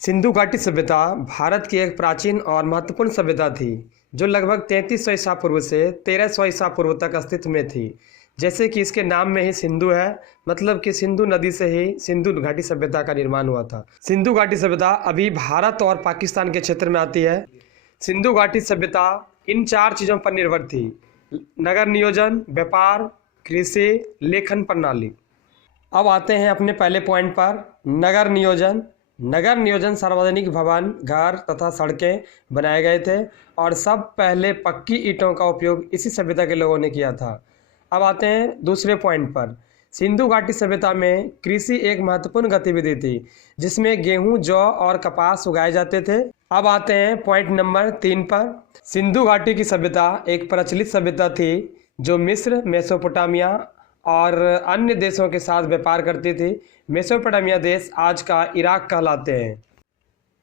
सिंधु घाटी सभ्यता भारत की एक प्राचीन और महत्वपूर्ण सभ्यता थी जो लगभग 3300 ईसा पूर्व से 1300 ईसा पूर्व तक अस्तित्व में थी। जैसे कि इसके नाम में ही सिंधु है, मतलब कि सिंधु नदी से ही सिंधु घाटी सभ्यता का निर्माण हुआ था। सिंधु घाटी सभ्यता अभी भारत और पाकिस्तान के क्षेत्र में आती है। सिंधु घाटी सभ्यता इन 4 चीज़ों पर निर्भर थी: नगर नियोजन, व्यापार, कृषि, लेखन प्रणाली। अब आते हैं अपने पहले पॉइंट पर, नगर नियोजन। नगर नियोजन सार्वजनिक भवन, घर तथा सड़कें बनाए गए थे और सब पहले पक्की ईंटों का उपयोग इसी सभ्यता के लोगों ने किया था। अब आते हैं दूसरे पॉइंट पर। सिंधु घाटी सभ्यता में कृषि एक महत्वपूर्ण गतिविधि थी जिसमें गेहूं, जौ और कपास उगाए जाते थे। अब आते हैं पॉइंट नंबर 3 पर। सिंधु घाटी की सभ्यता एक प्रचलित सभ्यता थी जो मिस्र, मेसोपोटामिया और अन्य देशों के साथ व्यापार करती थी। मेसोपोटामिया देश आज का इराक कहलाते हैं।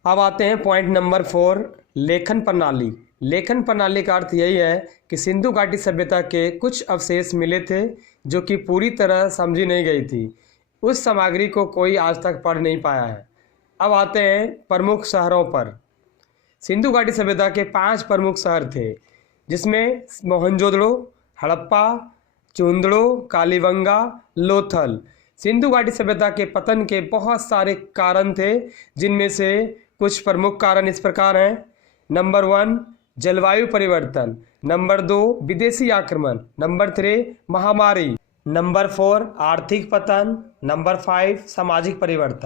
अब आते हैं पॉइंट नंबर 4, लेखन प्रणाली। लेखन प्रणाली का अर्थ यही है कि सिंधु घाटी सभ्यता के कुछ अवशेष मिले थे जो कि पूरी तरह समझी नहीं गई थी। उस सामग्री को कोई आज तक पढ़ नहीं पाया है। अब आते हैं प्रमुख शहरों पर। सिंधु घाटी सभ्यता के 5 प्रमुख शहर थे जिसमें मोहनजोदड़ो, हड़प्पा, चूंदड़ो, कालीबंगा, लोथल। सिंधु घाटी सभ्यता के पतन के बहुत सारे कारण थे जिनमें से कुछ प्रमुख कारण इस प्रकार हैं। नंबर 1, जलवायु परिवर्तन। नंबर 2, विदेशी आक्रमण। नंबर 3, महामारी। नंबर 4, आर्थिक पतन। नंबर 5, सामाजिक परिवर्तन।